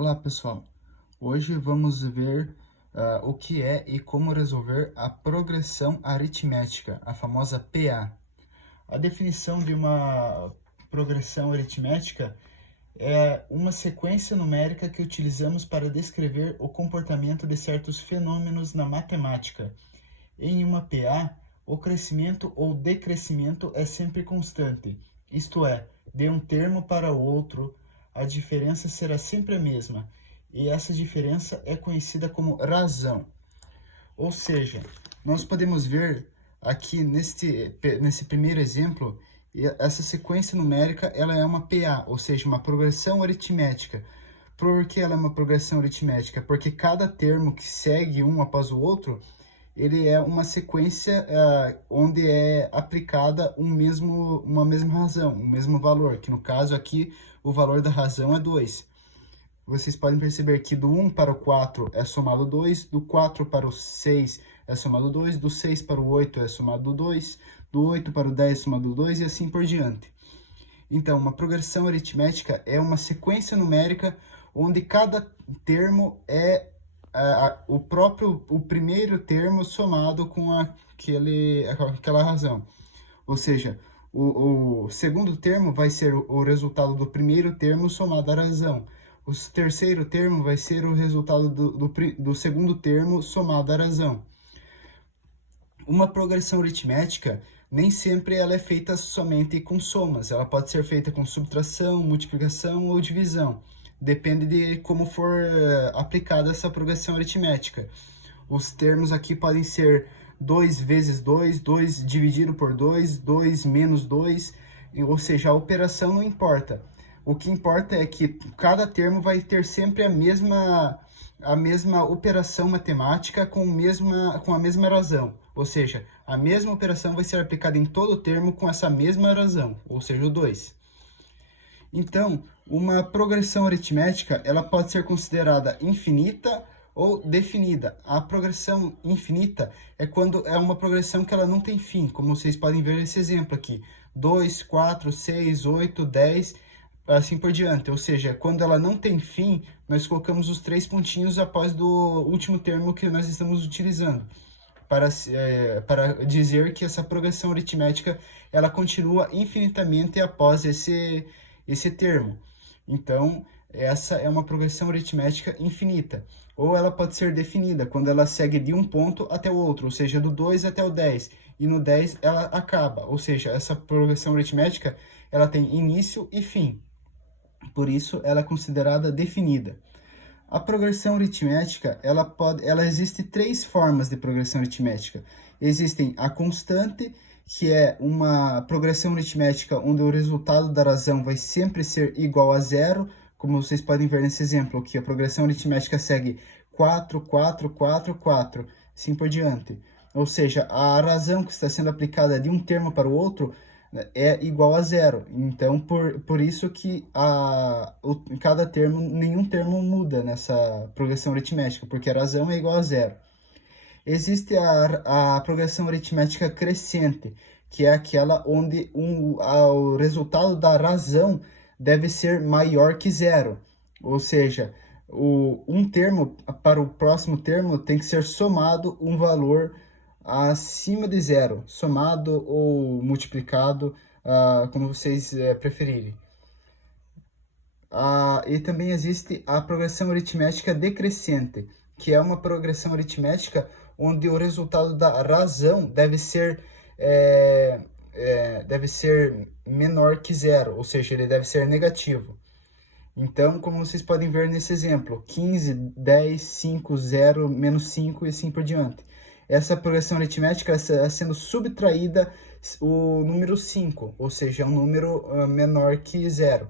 Olá pessoal, hoje vamos ver o que é e como resolver a progressão aritmética, a famosa PA. A definição de uma progressão aritmética é uma sequência numérica que utilizamos para descrever o comportamento de certos fenômenos na matemática. Em uma PA, o crescimento ou decrescimento é sempre constante, isto é, de um termo para o outro, a diferença será sempre a mesma, e essa diferença é conhecida como razão. Ou seja, nós podemos ver aqui nesse primeiro exemplo, essa sequência numérica ela é uma PA, ou seja, uma progressão aritmética. Por que ela é uma progressão aritmética? Porque cada termo que segue um após o outro, ele é uma sequência onde é aplicada uma mesma razão, um mesmo valor, que no caso aqui o valor da razão é 2. Vocês podem perceber que do 1 para o 4 é somado 2, do 4 para o 6 é somado 2, do 6 para o 8 é somado 2, do 8 para o 10 é somado 2 e assim por diante. Então, uma progressão aritmética é uma sequência numérica onde cada termo é o primeiro termo somado com aquela razão. Ou seja, o segundo termo vai ser o resultado do primeiro termo somado à razão. O terceiro termo vai ser o resultado do segundo termo somado à razão. Uma progressão aritmética nem sempre ela é feita somente com somas. Ela pode ser feita com subtração, multiplicação ou divisão. Depende de como for aplicada essa progressão aritmética. Os termos aqui podem ser 2 vezes 2, 2 dividido por 2, 2 menos 2, ou seja, a operação não importa. O que importa é que cada termo vai ter sempre a mesma operação matemática com a mesma razão. Ou seja, a mesma operação vai ser aplicada em todo o termo com essa mesma razão, ou seja, o 2. Então, uma progressão aritmética ela pode ser considerada infinita ou definida. A progressão infinita é quando é uma progressão que ela não tem fim, como vocês podem ver nesse exemplo aqui. 2, 4, 6, 8, 10, assim por diante. Ou seja, quando ela não tem fim, nós colocamos os 3 pontinhos após do último termo que nós estamos utilizando, para dizer que essa progressão aritmética ela continua infinitamente após esse termo. Então, essa é uma progressão aritmética infinita. Ou ela pode ser definida, quando ela segue de um ponto até o outro, ou seja, do 2 até o 10, e no 10 ela acaba. Ou seja, essa progressão aritmética ela tem início e fim. Por isso, ela é considerada definida. A progressão aritmética, ela existe 3 formas de progressão aritmética. Existem a constante, que é uma progressão aritmética onde o resultado da razão vai sempre ser igual a zero, como vocês podem ver nesse exemplo aqui, a progressão aritmética segue 4, 4, 4, 4, assim por diante. Ou seja, a razão que está sendo aplicada de um termo para o outro é igual a zero. Então, por isso que cada termo, nenhum termo muda nessa progressão aritmética, porque a razão é igual a zero. Existe a progressão aritmética crescente, que é aquela onde o resultado da razão deve ser maior que zero. Ou seja, um termo para o próximo termo tem que ser somado um valor acima de zero, somado ou multiplicado, como vocês preferirem. E também existe a progressão aritmética decrescente, que é uma progressão aritmética onde o resultado da razão deve ser menor que zero, ou seja, ele deve ser negativo. Então, como vocês podem ver nesse exemplo, 15, 10, 5, 0, menos 5 e assim por diante. Essa progressão aritmética está sendo subtraída o número 5, ou seja, um número menor que zero.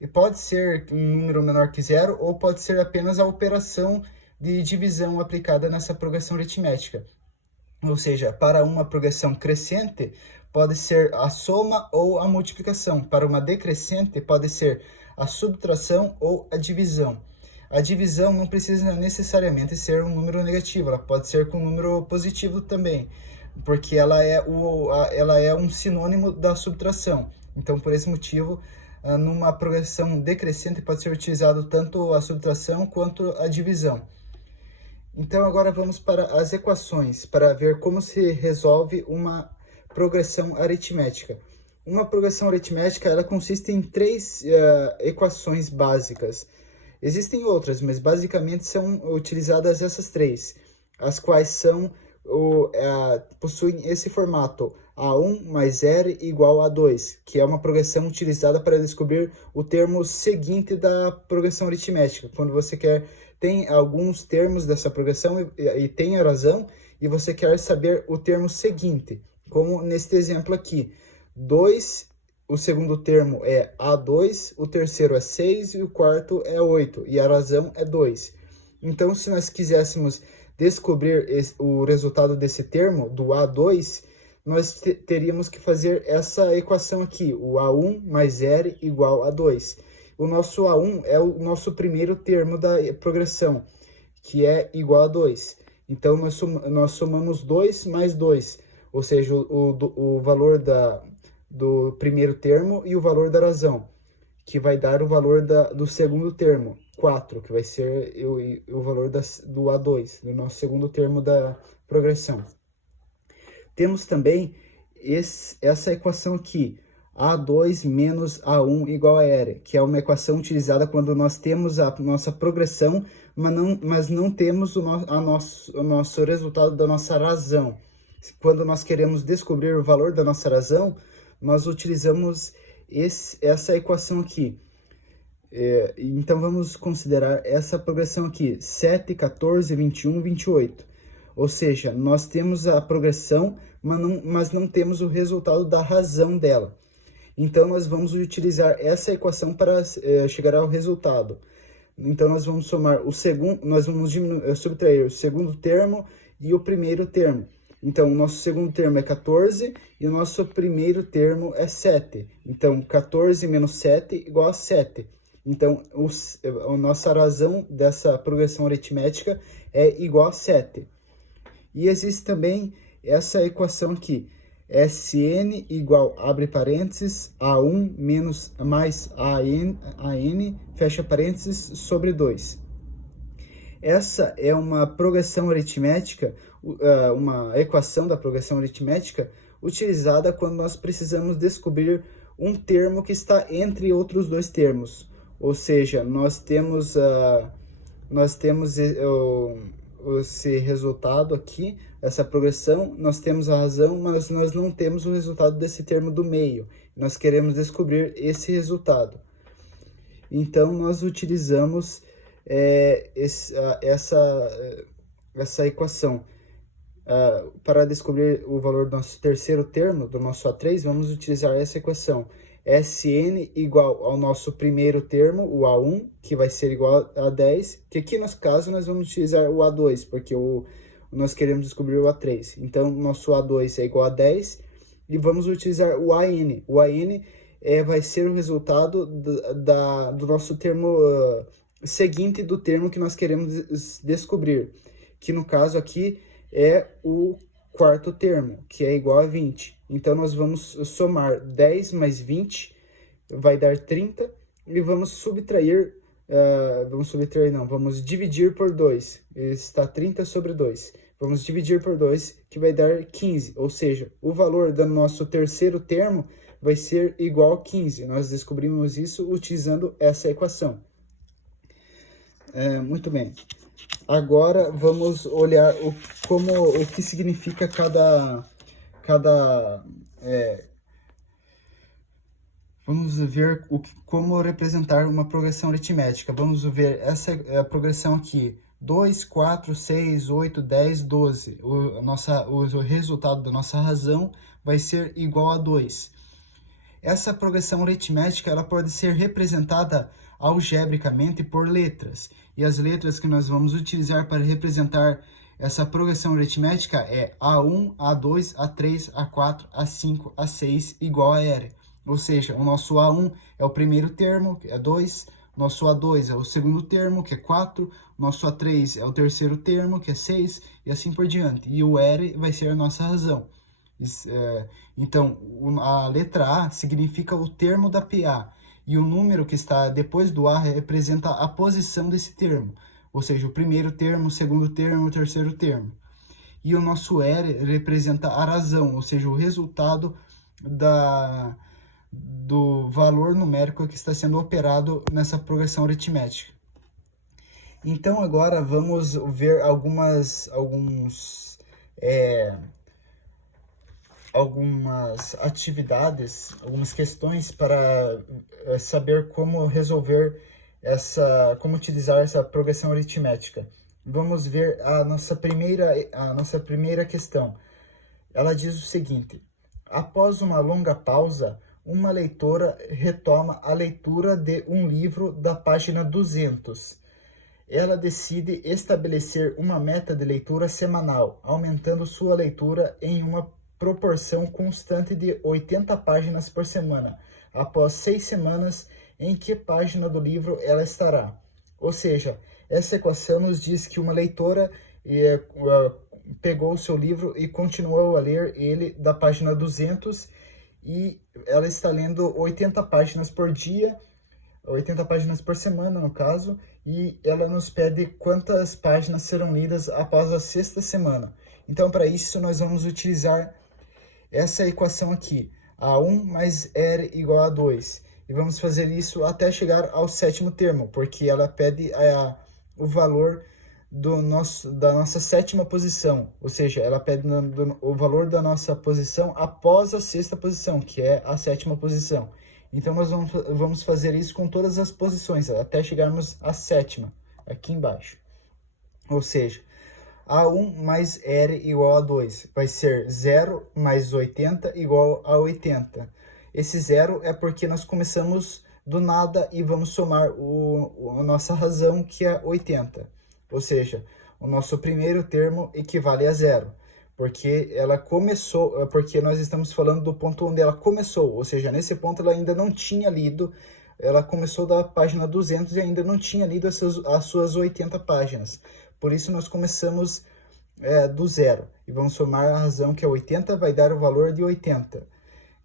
E pode ser um número menor que zero, ou pode ser apenas a operação de divisão aplicada nessa progressão aritmética. Ou seja, para uma progressão crescente, pode ser a soma ou a multiplicação. Para uma decrescente, pode ser a subtração ou a divisão. A divisão não precisa necessariamente ser um número negativo, ela pode ser com um número positivo também, porque ela é um sinônimo da subtração. Então, por esse motivo, numa progressão decrescente pode ser utilizado tanto a subtração quanto a divisão. Então agora vamos para as equações, para ver como se resolve uma progressão aritmética. Uma progressão aritmética, ela consiste em três equações básicas. Existem outras, mas basicamente são utilizadas essas três, as quais possuem esse formato: A1 mais R igual a 2, que é uma progressão utilizada para descobrir o termo seguinte da progressão aritmética. Quando você tem alguns termos dessa progressão e tem a razão, e você quer saber o termo seguinte, como neste exemplo aqui. 2, o segundo termo é A2, o terceiro é 6 e o quarto é 8, e a razão é 2. Então, se nós quiséssemos descobrir o resultado desse termo, do A2, nós teríamos que fazer essa equação aqui, o A1 mais R igual a 2. O nosso A1 é o nosso primeiro termo da progressão, que é igual a 2. Então, nós somamos 2 mais 2, ou seja, o valor do primeiro termo e o valor da razão, que vai dar o valor do segundo termo, 4, que vai ser o valor do A2, do nosso segundo termo da progressão. Temos também essa equação aqui, A2 menos A1 igual a R, que é uma equação utilizada quando nós temos a nossa progressão, mas não temos o nosso resultado da nossa razão. Quando nós queremos descobrir o valor da nossa razão, nós utilizamos essa equação aqui. Então, vamos considerar essa progressão aqui, 7, 14, 21, 28. Ou seja, nós temos a progressão, mas não temos o resultado da razão dela. Então, nós vamos utilizar essa equação para chegar ao resultado. Então, nós vamos somar nós vamos subtrair o segundo termo e o primeiro termo. Então, o nosso segundo termo é 14 e o nosso primeiro termo é 7. Então, 14 menos 7 igual a 7. Então, a nossa razão dessa progressão aritmética é igual a 7. E existe também essa equação aqui, Sn igual, abre parênteses, A1 menos mais AN, fecha parênteses, sobre 2. Essa é uma progressão aritmética, uma equação da progressão aritmética utilizada quando nós precisamos descobrir um termo que está entre outros dois termos. Ou seja, nós temos esse resultado aqui, essa progressão, nós temos a razão, mas nós não temos o resultado desse termo do meio. Nós queremos descobrir esse resultado. Então, nós utilizamos essa equação. Para descobrir o valor do nosso terceiro termo, do nosso A3, vamos utilizar essa equação. Sn igual ao nosso primeiro termo, o A1, que vai ser igual a 10, que aqui, no nosso caso, nós vamos utilizar o A2, porque nós queremos descobrir o A3. Então, nosso A2 é igual a 10, e vamos utilizar o AN. O AN vai ser o resultado do nosso termo seguinte do termo que nós queremos descobrir, que no caso aqui é o quarto termo, que é igual a 20. Então, nós vamos somar 10 mais 20, vai dar 30, e vamos vamos dividir por 2, está 30 sobre 2. Vamos dividir por 2, que vai dar 15, ou seja, o valor do nosso terceiro termo vai ser igual a 15. Nós descobrimos isso utilizando essa equação. Muito bem. Agora vamos olhar o que significa vamos ver como representar uma progressão aritmética. Vamos ver essa progressão aqui, 2, 4, 6, 8, 10, 12. O resultado da nossa razão vai ser igual a 2. Essa progressão aritmética ela pode ser representada algebricamente por letras. E as letras que nós vamos utilizar para representar essa progressão aritmética é A1, A2, A3, A4, A5, A6 igual a R. Ou seja, o nosso A1 é o primeiro termo, que é 2. Nosso A2 é o segundo termo, que é 4. Nosso A3 é o terceiro termo, que é 6. E assim por diante. E o R vai ser a nossa razão. Então, a letra A significa o termo da PA. E o número que está depois do A representa a posição desse termo, ou seja, o primeiro termo, o segundo termo, o terceiro termo. E o nosso R representa a razão, ou seja, o resultado do valor numérico que está sendo operado nessa progressão aritmética. Então agora vamos ver algumas atividades, algumas questões para saber como resolver como utilizar essa progressão aritmética. Vamos ver a nossa primeira questão. Ela diz o seguinte: após uma longa pausa, uma leitora retoma a leitura de um livro da página 200. Ela decide estabelecer uma meta de leitura semanal, aumentando sua leitura em uma proporção constante de 80 páginas por semana. Após 6 semanas, em que página do livro ela estará? Ou seja, essa equação nos diz que uma leitora pegou o seu livro e continuou a ler ele da página 200 e ela está lendo 80 páginas por dia, 80 páginas por semana, no caso, e ela nos pede quantas páginas serão lidas após a 6ª semana. Então, para isso, nós vamos utilizar essa equação aqui, A1 mais R igual a 2. E vamos fazer isso até chegar ao 7º termo, porque ela pede o valor da nossa 7ª posição, ou seja, ela pede o valor da nossa posição após a 6ª posição, que é a 7ª posição. Então, nós vamos fazer isso com todas as posições, até chegarmos à 7ª, aqui embaixo. Ou seja, A1 mais R igual a 2, vai ser 0 mais 80 igual a 80. Esse 0 é porque nós começamos do nada e vamos somar a nossa razão, que é 80. Ou seja, o nosso primeiro termo equivale a 0. Porque porque nós estamos falando do ponto onde ela começou, ou seja, nesse ponto ela ainda não tinha lido, ela começou da página 200 e ainda não tinha lido as suas 80 páginas. Por isso nós começamos do 0 e vamos somar a razão, que é 80, vai dar o valor de 80,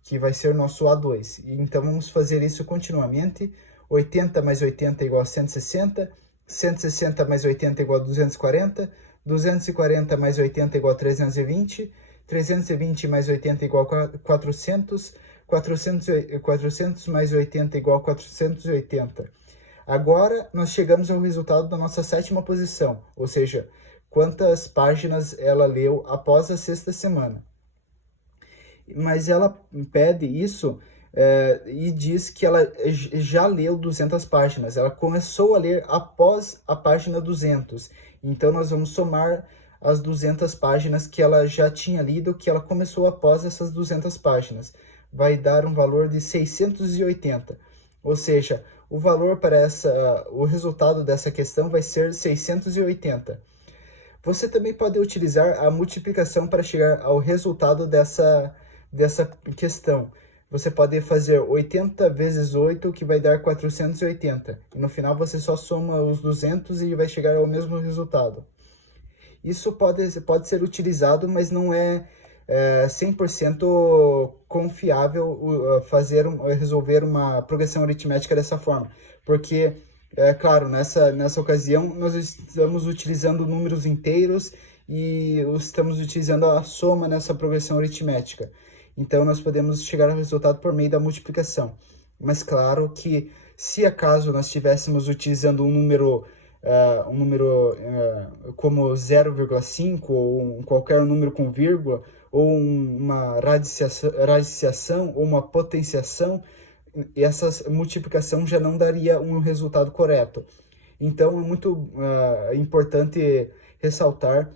que vai ser o nosso A2. Então vamos fazer isso continuamente. 80 mais 80 igual a 160, 160 mais 80 igual a 240, 240 mais 80 igual a 320, 320 mais 80 igual a 400, 400 mais 80 igual a 480. Agora nós chegamos ao resultado da nossa 7ª posição, ou seja, quantas páginas ela leu após a 6ª semana. Mas ela pede isso e diz que ela já leu 200 páginas. Ela começou a ler após a página 200. Então, nós vamos somar as 200 páginas que ela já tinha lido, que ela começou após essas 200 páginas. Vai dar um valor de 680. Ou seja, o valor para o resultado dessa questão vai ser 680. Você também pode utilizar a multiplicação para chegar ao resultado dessa questão. Você pode fazer 80 vezes 8, que vai dar 480. E no final você só soma os 200 e vai chegar ao mesmo resultado. Isso pode ser utilizado, mas não é 100% confiável resolver uma progressão aritmética dessa forma. Porque, claro, nessa ocasião nós estamos utilizando números inteiros e estamos utilizando a soma nessa progressão aritmética. Então, nós podemos chegar ao resultado por meio da multiplicação. Mas, claro que, se acaso nós estivéssemos utilizando um número como 0,5 ou qualquer número com vírgula, ou uma radiciação ou uma potenciação, essa multiplicação já não daria um resultado correto. Então, é muito importante ressaltar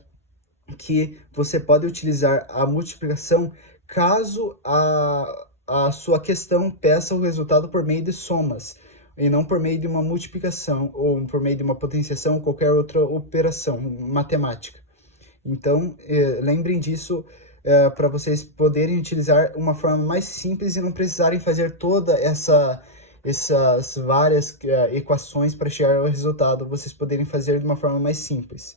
que você pode utilizar a multiplicação caso a sua questão peça o resultado por meio de somas, e não por meio de uma multiplicação, ou por meio de uma potenciação, ou qualquer outra operação matemática. Então, lembrem disso para vocês poderem utilizar uma forma mais simples e não precisarem fazer toda essas várias equações para chegar ao resultado, vocês poderem fazer de uma forma mais simples.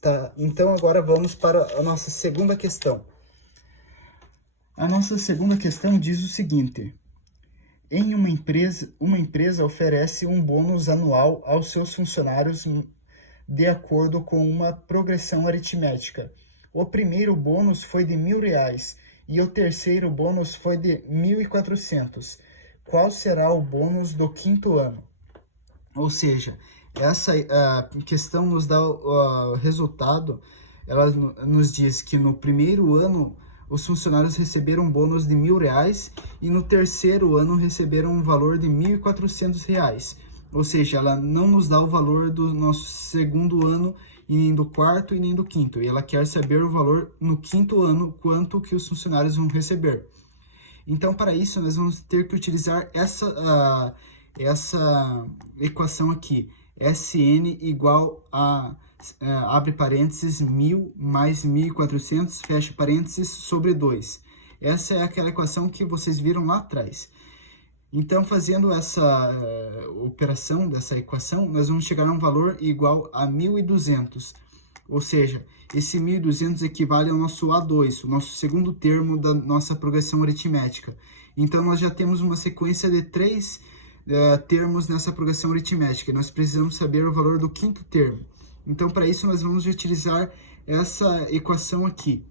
Tá, então agora vamos para a nossa segunda questão. A nossa segunda questão diz o seguinte: Em uma empresa oferece um bônus anual aos seus funcionários de acordo com uma progressão aritmética. O primeiro bônus foi de R$ 1.000 e o terceiro bônus foi de 1.400. Qual será o bônus do quinto ano? Ou seja, essa questão nos dá o resultado, ela nos diz que no primeiro ano os funcionários receberam um bônus de R$ 1.000 e no terceiro ano receberam um valor de R$ 1.400. Ou seja, ela não nos dá o valor do nosso segundo ano, e nem do quarto e nem do quinto. E ela quer saber o valor no quinto ano, quanto que os funcionários vão receber. Então, para isso, nós vamos ter que utilizar essa equação aqui. SN igual a, abre parênteses, 1.000 mais 1.400, fecha parênteses, sobre 2. Essa é aquela equação que vocês viram lá atrás. Então, fazendo essa operação dessa equação, nós vamos chegar a um valor igual a 1.200. Ou seja, esse 1.200 equivale ao nosso A2, o nosso segundo termo da nossa progressão aritmética. Então, nós já temos uma sequência de 3 termos nessa progressão aritmética. Nós precisamos saber o valor do quinto termo. Então, para isso, nós vamos utilizar essa equação aqui.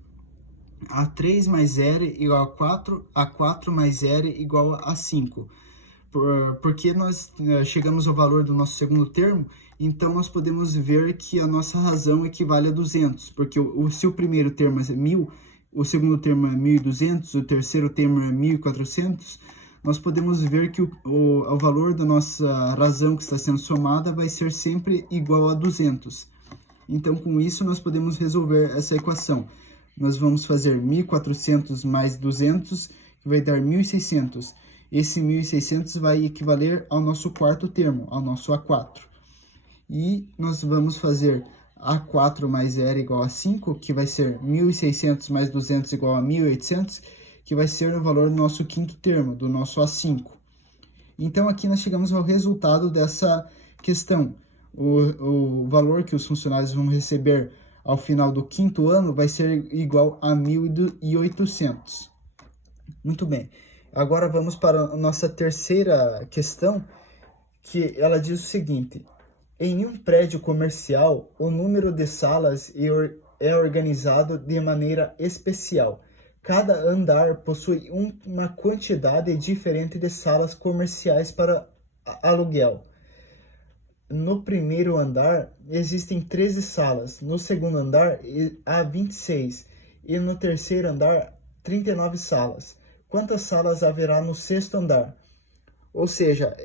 A3 mais R igual a 4, A4 mais R igual a 5. Porque nós chegamos ao valor do nosso segundo termo, então nós podemos ver que a nossa razão equivale a 200. Porque se o primeiro termo é 1.000, o segundo termo é 1.200, o terceiro termo é 1.400, nós podemos ver que o valor da nossa razão que está sendo somada vai ser sempre igual a 200. Então, com isso, nós podemos resolver essa equação. Nós vamos fazer 1.400 mais 200, que vai dar 1.600. Esse 1.600 vai equivaler ao nosso quarto termo, ao nosso A4. E nós vamos fazer A4 mais R igual a 5, que vai ser 1.600 mais 200 igual a 1.800, que vai ser o valor do nosso quinto termo, do nosso A5. Então, aqui nós chegamos ao resultado dessa questão. O valor que os funcionários vão receber ao final do quinto ano vai ser igual a 1.800. Muito bem. Agora vamos para a nossa terceira questão, que ela diz o seguinte: em um prédio comercial, o número de salas é organizado de maneira especial. Cada andar possui uma quantidade diferente de salas comerciais para aluguel. No primeiro andar existem 13 salas, no segundo andar há 26 e no terceiro andar 39 salas. Quantas salas haverá no sexto andar? Ou seja,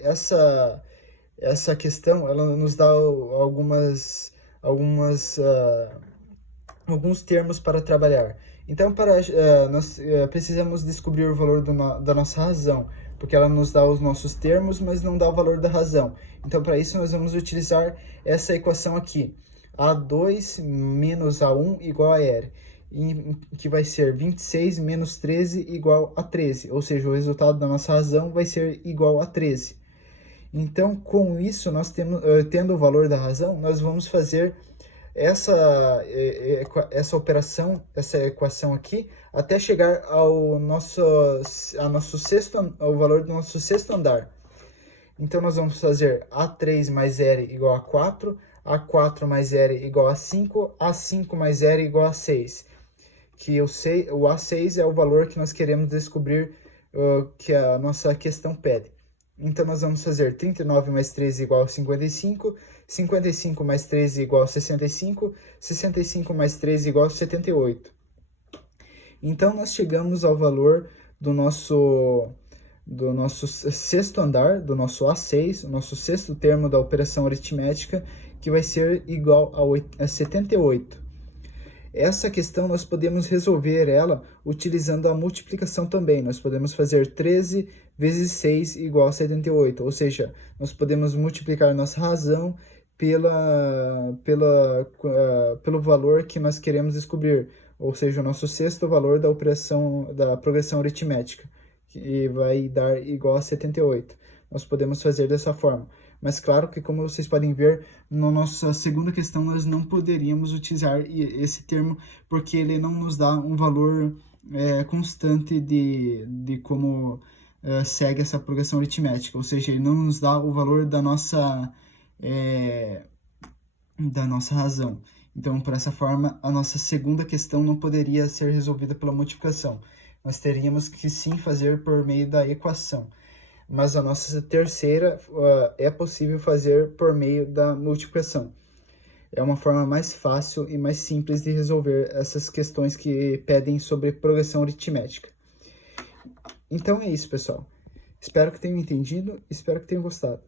essa questão ela nos dá alguns termos para trabalhar. Então, nós precisamos descobrir o valor da nossa razão, porque ela nos dá os nossos termos, mas não dá o valor da razão. Então, para isso, nós vamos utilizar essa equação aqui. A2 menos A1 igual a R, que vai ser 26 menos 13 igual a 13. Ou seja, o resultado da nossa razão vai ser igual a 13. Então, com isso, nós tendo o valor da razão, nós vamos fazer essa operação, essa equação aqui, até chegar ao valor do nosso sexto andar. Então, nós vamos fazer A3 mais R igual a 4, A4 mais R igual a 5, A5 mais R igual a 6. Que o A6 é o valor que nós queremos descobrir, que a nossa questão pede. Então, nós vamos fazer 39 mais 13 igual a 55, 55 mais 13 igual a 65, 65 mais 13 igual a 78. Então, nós chegamos ao valor do nosso sexto andar, do nosso A6, o nosso sexto termo da operação aritmética, que vai ser igual a 78. Essa questão nós podemos resolver ela utilizando a multiplicação também. Nós podemos fazer 13 vezes 6 igual a 78, ou seja, nós podemos multiplicar nossa razão pelo valor que nós queremos descobrir, ou seja, o nosso sexto valor da progressão aritmética, que vai dar igual a 78. Nós podemos fazer dessa forma. Mas claro que, como vocês podem ver, na nossa segunda questão nós não poderíamos utilizar esse termo, porque ele não nos dá um valor constante de como segue essa progressão aritmética, ou seja, ele não nos dá o valor da nossa razão. Então, por essa forma, a nossa segunda questão não poderia ser resolvida pela multiplicação. Nós teríamos que sim fazer por meio da equação. Mas a nossa terceira é possível fazer por meio da multiplicação. É uma forma mais fácil e mais simples de resolver essas questões que pedem sobre progressão aritmética. Então é isso, pessoal. Espero que tenham entendido, espero que tenham gostado.